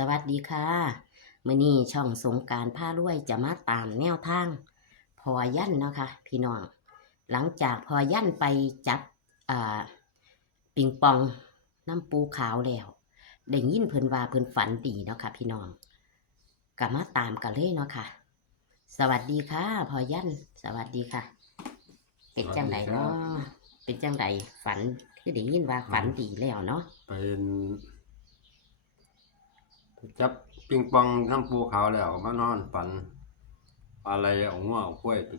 สวัสดีค่ะมื่อนี้ช่องสงกรารผ้ารวยจะมาตามแนวทาง พอยันเนาะค่ะพี่น้อง หลังจากพอยันไปจับอ่าปิงปองน้ำปูขาวแล้วได้ยินเพิ่นว่าเพิ่นฝันดีเนาะค่ะพี่น้องก็มาตามกันเลยเนาะค่ะ สวัสดีค่ะ พอยันสวัสดีค่ะ เป็นจังไดเนาะเป็นจังไดฝันคือได้ยินว่าฝันดีแล้วเนาะเป็น จับปิงปองน้ำปูขาวแล้วมานอนฝัน อะไรเอาง้อเอากล้วยไป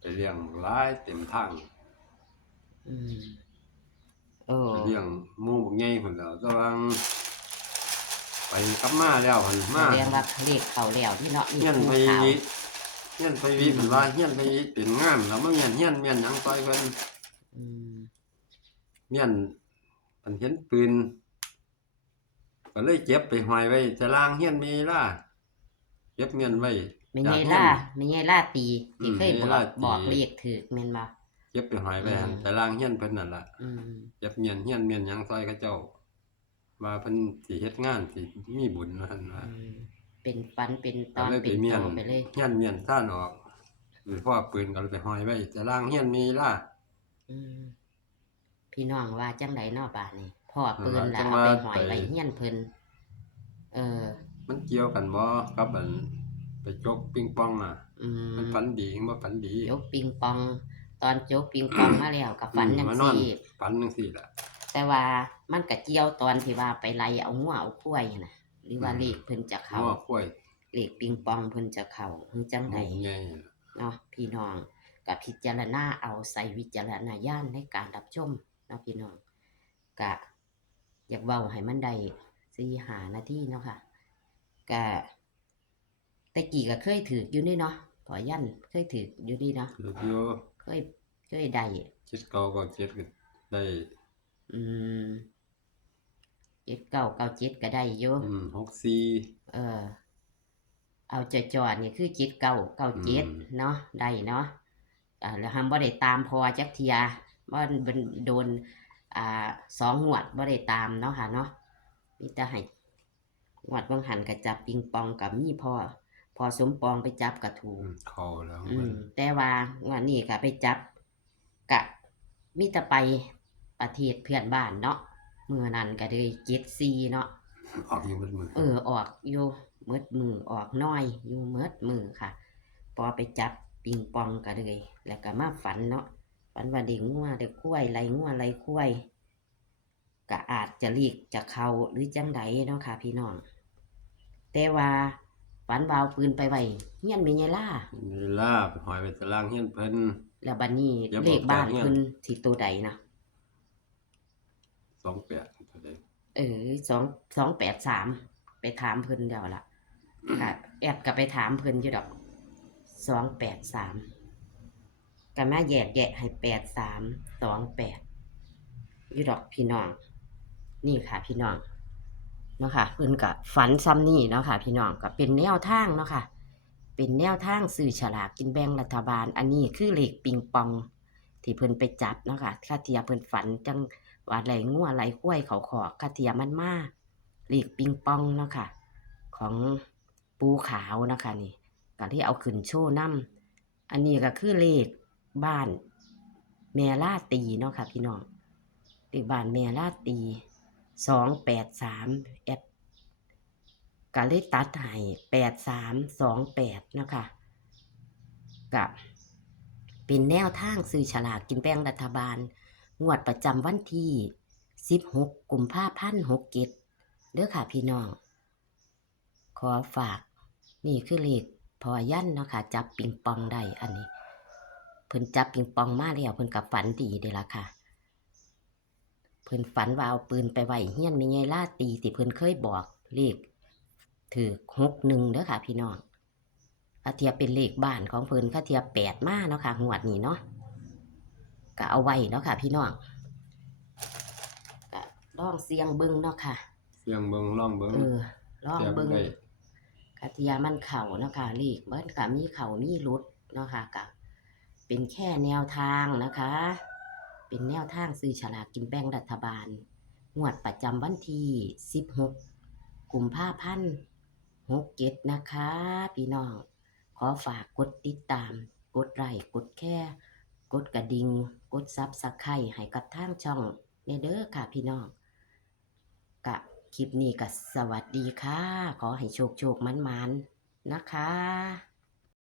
ไปเลี้ยงร้ายเต็มทางอืมโอ้ไปเลี้ยงหมูบักใหญ่พุ่นแล้วแต่ว่าไปกลับมาแล้วพุ่นมาแสดงว่าเลขเขาแล้วที่เนาะเฮียนไปขาววิเฮียนไปวิเพิ่นว่าเฮียนไปวิเป็นงามแล้วมาเฮียนเฮียนเมียนหยังซอยเพิ่นอืมเมียนเพิ่นเห็นปืน ก็เลยเก็บไปห้อยไว้จะล่างเฮียนมีล่ะเก็บเมียนไว้ไม่ไงล่าไม่ไงล่าตีที่เคยอืมบไม่อกล่าตีบอกเลขถือแม่นบ่เก็บไปหอยไปหั่นอืมแต่ล่างเฮียนเพิ่นนั่นล่ะอืมเก็บเมียนเฮียนเมียนหยังซอยเขาเจ้าว่าเพิ่นสิเฮ็ดงานสิมีบุญว่าหั่นว่าอืมเป็นฟันเป็นตก็อนเลยเป็ไปนเมียโตนไปเลยเฮียนเมียนซ่านออกหรือพ่อปืนก็เลยไปหอยไว้แต่ล่างเฮียนมีล่ะอืมพี่น้องว่าจังไดเนาะบาดนี้ พ่อปืนว่าแล้วจังเอาว่าไปหอยไปไว้เฮียนเพิ่นเออ มันเกี่ยวกันบ่กับอันไปจกปิงปองน่ะ อืมันมฝันดีบ่ฝันดียกปิงปอง ตอนโจกปิงปองมาแล้วกับฝันอืมจังมานอนซี่ฝันจังซี่ล่ะ แต่ว่ามันก็เกี่ยวตอนที่ว่าไปไล่เอาหัวเอาคุ้ยน่ะ หรือว่าอืมเลขเพิ่นจะเข้าง้อข้วยเลขปิงปองเพิ่นจะเข้าหรือจังหไดมูใหญ่เนาะพี่น้องกับพิจารณาเอาใส่วิจารณญาณในการรับชมเนาะพี่น้องกะ อยากเว้าให้มันได้สี่หานาทีเนาะค่ะกะแต่กี้ก็เคยถืออยู่นี่เนาะพอยันเคยถืออยู่นี่เนาะคืออยู่เคยเคยได้คิดเก่าก็คิดก็ได้อืมเจ็ดเก้าเก้าเจ็ดก็ได้อยู่อืม64เออ เอาจอดๆนี่คือเจ็ดเก้าเก้าเจ็ดอืมเนาะได้เนาะอ่าแล้วฮัมบ่ได้ตามพอจักเทียบ่เป็นโดน อ่าสองหวดบ่ได้ตามเนาะค่ะเนาะมีแต่ให้หวดบางหันก็จับปิงปองกับมีพ่อพอสมปองไปจับกระถูอืกมเข้าแล้วอืมันมแต่ว่างวันนี้ก็ไปจับกะมีแต่ไปประเทศเพื่อนบ้านเนาะเมื่อนั้นก็เลยเจ็ดซีเนาะออกอยู่มืดมือเออออกอยู่เมืดมือออกน้อยอยู่เมืดมือค่ะ พอไปจับปิงปองก็เลยแล้วก็มาฝันเนาะ ฝันว่าเด็กงัวเด็กคุ้ยไรงัวไรคุ้ยก็อาจจะลีกจะเขาหรือจังใดเนาะค่ะ พี่น้อง แต่ว่าฝันวาเอาปืนไปไว้เฮียนมีไงล่ะนี่ล่าไปหอยไปตารางเฮียนเพิ่นแล้วบัดนี้อย่าบอกเลขบ้านแต่เฮียนเพิ่นสิตัวใดนะสองแปดเท่าใดเออสองสองแปดสามไปถามเพิ่นเดียวละค่ะแอดก็ไปถามเพิ่นอยู่ดอกสองแปดสาม ก็มาแยกแยะให้แปดสามสองแปดอยู่ดอกพี่น้อง นี่ค่ะพี่น้องเนาะค่ะเพิ่นก็ฝันซ้ำนี่เนาะค่ะ พี่น้องก็เป็นแนวทางเนาะค่ะ เป็นแนวทางสื่อฉลากกินแบ่งรัฐบาล อันนี้คือเหลขปิงปอง ที่เพิ่นไปจับเนาะค่ะคาเทียเพิ่นฝันจังว่าไหลงัวไหลข้วยเขาขอคาเทียมันมาเหลขปิงปองเนาะค่ะ ของปูขาวนะคะนี่ก็ที่เอาขึ้นโชว์น้ำอันนี้ก็คือเลข บ้าน แม่ล่าตีเนาะค่ะพี่น้องเลขบ้านแม่ล่าตีสองแปดสามแอดก็เลยตัดให้แปดสามสองแปดนาะคะกับเป็นแนวทางซื้อฉลากกินแบ่งรัฐบาล งวดประจำวันที่สิบหกกุมภาพันธ์หกเจ็ดเด้อค่ะพี่น้อง ขอฝาก นี่คือเลขพอยั่นเนาะค่ะ จับปิงปองได้อันนี้ เพิ่นจับปิงปองมาแล้วเพิ่นกับฝันดีเด้ละค่ะ เพิ่นฝันว่าเอาปืนไปไว้เฮียนมีไงล่าตีที่เพิ่นเคยบอกเลขถือหกหนึ่งเด้อค่ะ พี่น้องถ้าเทียบเป็นเลขบ้านของเพิ่นถ้าเทียบแปดมาเนาะค่ะงวดนี้เนาะก็เอาไว้เนาะค่ะ พี่น้องก็ลองเสียงเบิ่งเนาะค่ะ เสียงเบิ่งร้องเบิ่งเออลองเสียงเบิ่งได้ กะเทียมันเข่าเนาะค่ะลีกมันกะมีเข่ามีรุดเนาะค่ะกะ เป็นแค่แนวทางนะคะ เป็นแนวทางซื้อฉลากกินแบ่งรัฐบาล งวดประจำวันที่ 16กุมภาพันธ์หกเจ็ดนะคะ พี่น้อง ขอฝากกดติดตาม กดไลค์กดแค่กดกระดิ่งกดซับสไครต์ให้กับทางช่องเนเด้อค่ะพี่น้องกะคลิปนี้ก็สวัสดีค่ะ ขอให้โชคโชคมันมันๆนะคะ